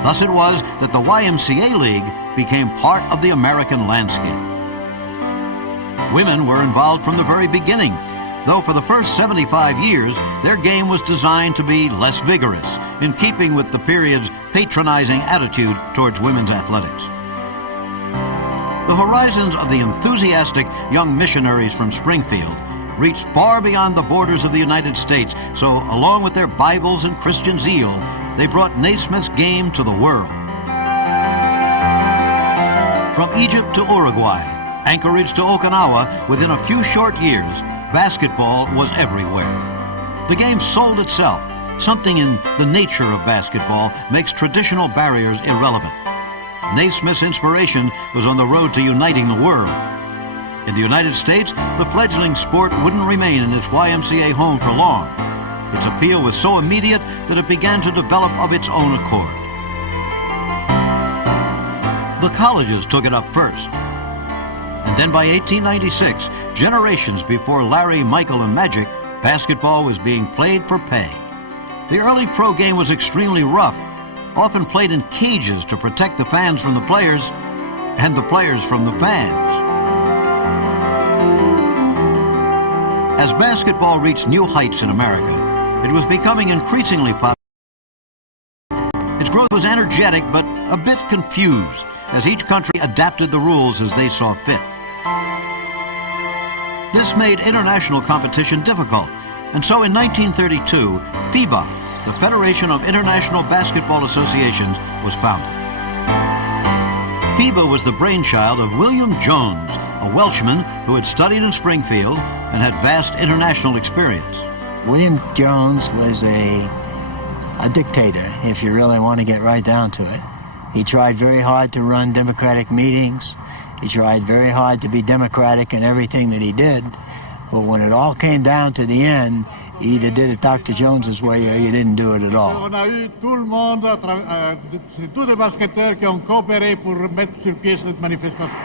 Thus it was that the YMCA League became part of the American landscape. Women were involved from the very beginning, though for the first 75 years, their game was designed to be less vigorous, in keeping with the period's patronizing attitude towards women's athletics. The horizons of the enthusiastic young missionaries from Springfield reached far beyond the borders of the United States, so along with their Bibles and Christian zeal, they brought Naismith's game to the world. From Egypt to Uruguay, Anchorage to Okinawa, within a few short years, basketball was everywhere. The game sold itself. Something in the nature of basketball makes traditional barriers irrelevant. Naismith's inspiration was on the road to uniting the world. In the United States, the fledgling sport wouldn't remain in its YMCA home for long. Its appeal was so immediate that it began to develop of its own accord. The colleges took it up first. And then by 1896, generations before Larry, Michael, and Magic, basketball was being played for pay. The early pro game was extremely rough, often played in cages to protect the fans from the players and the players from the fans. As basketball reached new heights in America, it was becoming increasingly popular. Its growth was energetic but a bit confused as each country adapted the rules as they saw fit. This made international competition difficult, and so in 1932, FIBA, the Federation of International Basketball Associations, was founded. FIBA was the brainchild of William Jones, a Welshman who had studied in Springfield and had vast international experience. William Jones was a dictator, if you really want to get right down to it. He tried very hard to run democratic meetings. He tried very hard to be democratic in everything that he did. But when it all came down to the end, you either did it Dr. Jones's way or you didn't do it at all. On a eu tout le monde, tous les basketteurs qui ont coopéré pour mettre sur pied cette manifestation.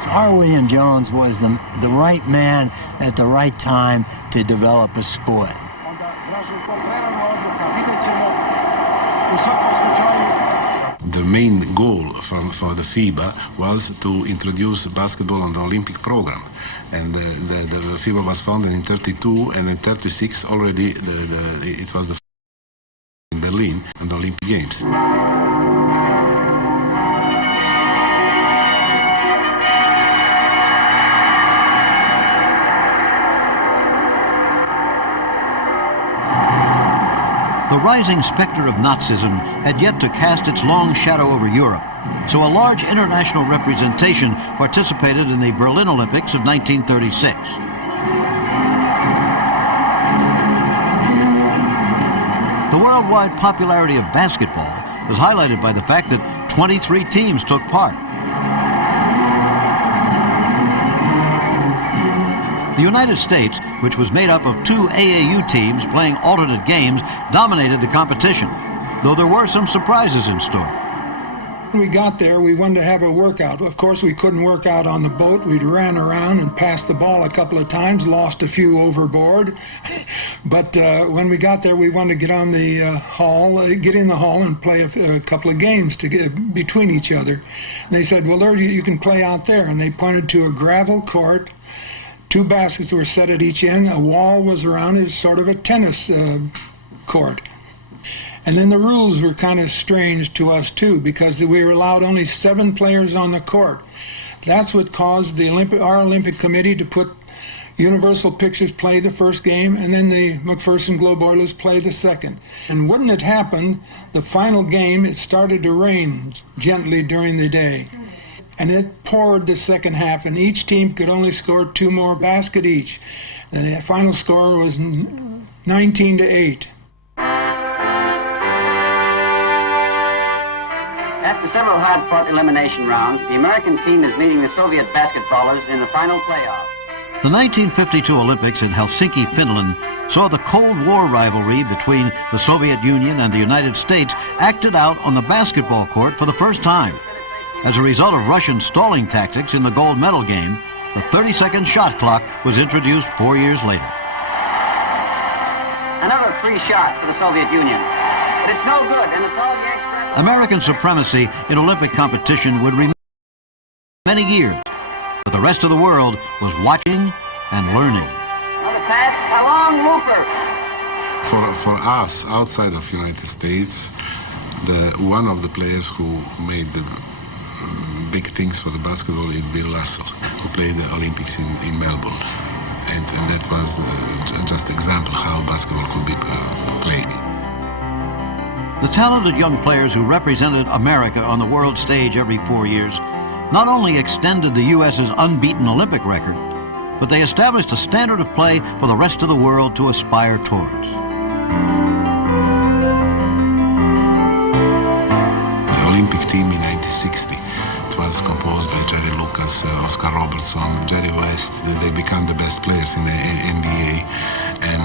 So R. William Jones was the right man at the right time to develop a sport. The main goal for the FIBA was to introduce basketball on the Olympic program. And the FIBA was founded in 32, and in 36 already it was in Berlin on the Olympic Games. The rising specter of Nazism had yet to cast its long shadow over Europe, so a large international representation participated in the Berlin Olympics of 1936. The worldwide popularity of basketball was highlighted by the fact that 23 teams took part. The United States, which was made up of 2 AAU teams playing alternate games, dominated the competition, though there were some surprises in store. When we got there, we wanted to have a workout. Of course, we couldn't work out on the boat. We ran around and passed the ball a couple of times, lost a few overboard. But when we got there, we wanted to get on the get in the hall and play a couple of games between each other. And they said, well, there you can play out there. And they pointed to a gravel court. 2 baskets were set at each end. A wall was around it, sort of a tennis court. And then the rules were kind of strange to us too, because we were allowed only 7 players on the court. That's what caused our Olympic Committee to put Universal Pictures play the first game, and then the McPherson Globe Oilers play the second. And wouldn't it happen, the final game, it started to rain gently during the day. And it poured the second half, and each team could only score 2 more baskets each. And the final score was 19-8. After several hard-fought elimination rounds, the American team is meeting the Soviet basketballers in the final playoff. The 1952 Olympics in Helsinki, Finland, saw the Cold War rivalry between the Soviet Union and the United States acted out on the basketball court for the first time. As a result of Russian stalling tactics in the gold medal game, the 30-second shot clock was introduced 4 years later. Another free shot for the Soviet Union. But it's no good, and the tall Yanks... American supremacy in Olympic competition would remain many years, but the rest of the world was watching and learning. Another pass, a long looper. For us, outside of United States, one of the players who made the big things for the basketball is Bill Russell, who played the Olympics in Melbourne. And that was just example how basketball could be played. The talented young players who represented America on the world stage every 4 years not only extended the U.S.'s unbeaten Olympic record, but they established a standard of play for the rest of the world to aspire towards. The Olympic team in 1960. It was composed by Jerry Lucas, Oscar Robertson, Jerry West. They became the best players in the NBA, and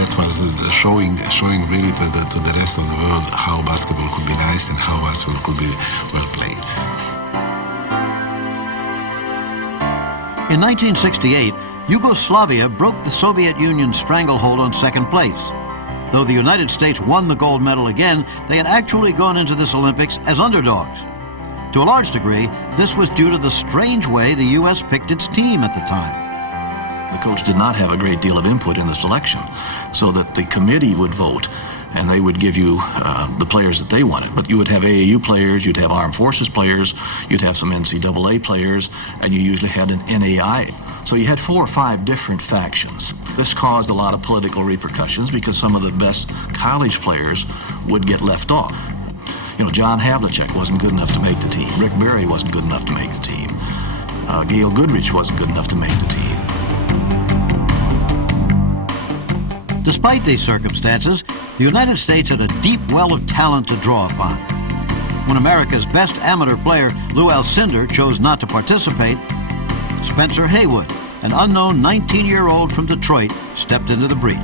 that was showing really to the rest of the world how basketball could be nice and how basketball could be well played. In 1968, Yugoslavia broke the Soviet Union's stranglehold on second place. Though the United States won the gold medal again, they had actually gone into this Olympics as underdogs. To a large degree, this was due to the strange way the U.S. picked its team at the time. The coach did not have a great deal of input in the selection, so that the committee would vote, and they would give you the players that they wanted. But you would have AAU players, you'd have Armed Forces players, you'd have some NCAA players, and you usually had an NAI. So you had 4 or 5 different factions. This caused a lot of political repercussions because some of the best college players would get left off. You know, John Havlicek wasn't good enough to make the team. Rick Barry wasn't good enough to make the team. Gail Goodrich wasn't good enough to make the team. Despite these circumstances, the United States had a deep well of talent to draw upon. When America's best amateur player, Lou Alcindor, chose not to participate, Spencer Haywood, an unknown 19-year-old from Detroit, stepped into the breach.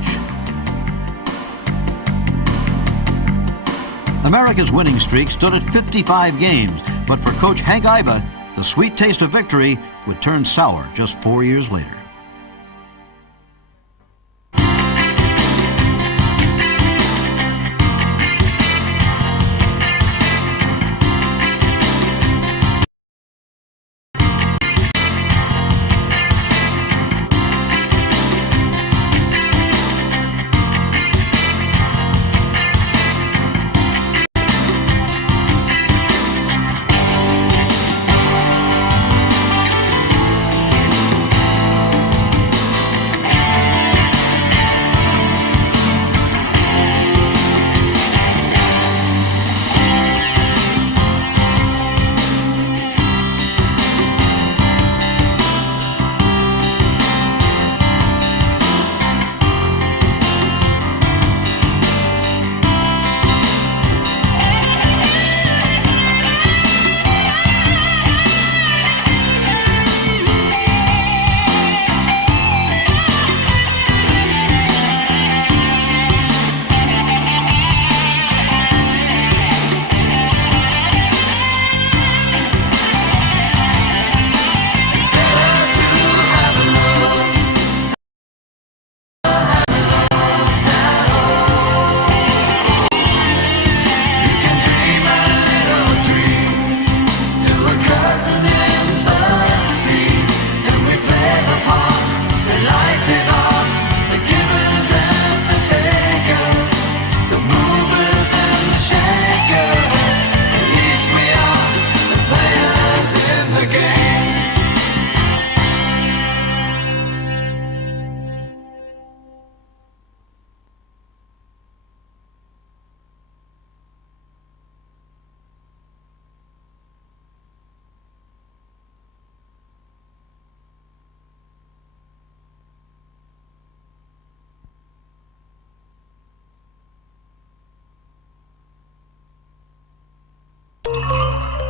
America's winning streak stood at 55 games, but for coach Hank Iba, the sweet taste of victory would turn sour just 4 years later.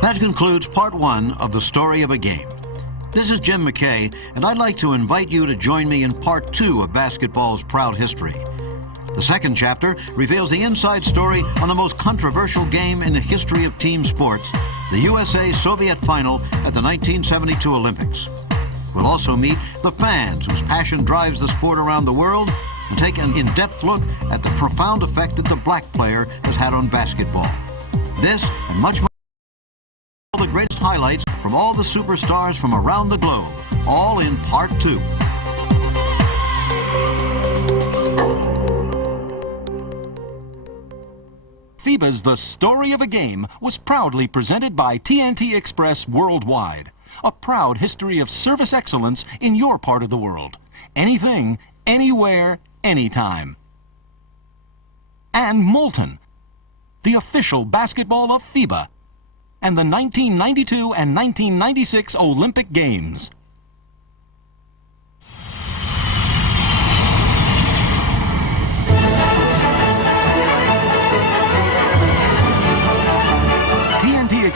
That concludes part 1 of The Story of a Game. This is Jim McKay, and I'd like to invite you to join me in part 2 of basketball's proud history. The second chapter reveals the inside story on the most controversial game in the history of team sports, the USA-Soviet final at the 1972 Olympics. We'll also meet the fans whose passion drives the sport around the world and take an in-depth look at the profound effect that the black player has had on basketball. This and much more. All the greatest highlights from all the superstars from around the globe, all in part 2. FIBA's The Story of a Game was proudly presented by TNT Express Worldwide, a proud history of service excellence in your part of the world. Anything, anywhere, anytime. And Molten, the official basketball of FIBA, and the 1992 and 1996 Olympic Games.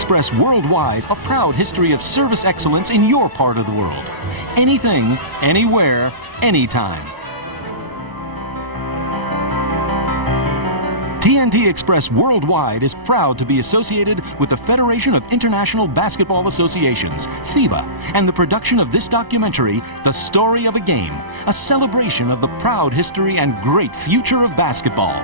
Express Worldwide, a proud history of service excellence in your part of the world. Anything, anywhere, anytime. TNT Express Worldwide is proud to be associated with the Federation of International Basketball Associations, FIBA, and the production of this documentary, The Story of a Game, a celebration of the proud history and great future of basketball.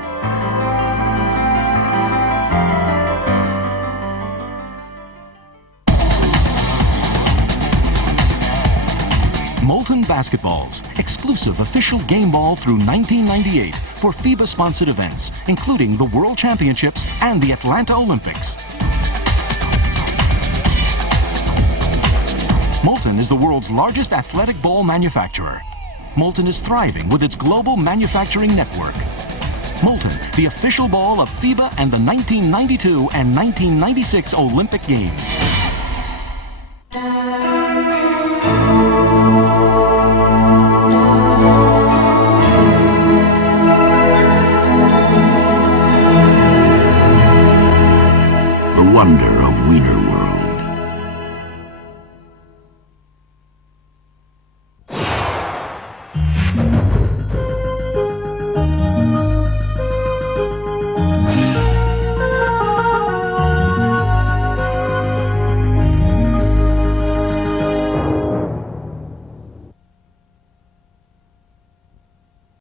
Molten Basketballs, exclusive official game ball through 1998 for FIBA-sponsored events, including the World Championships and the Atlanta Olympics. Molten is the world's largest athletic ball manufacturer. Molten is thriving with its global manufacturing network. Molten, the official ball of FIBA and the 1992 and 1996 Olympic Games. The wonder of Wiener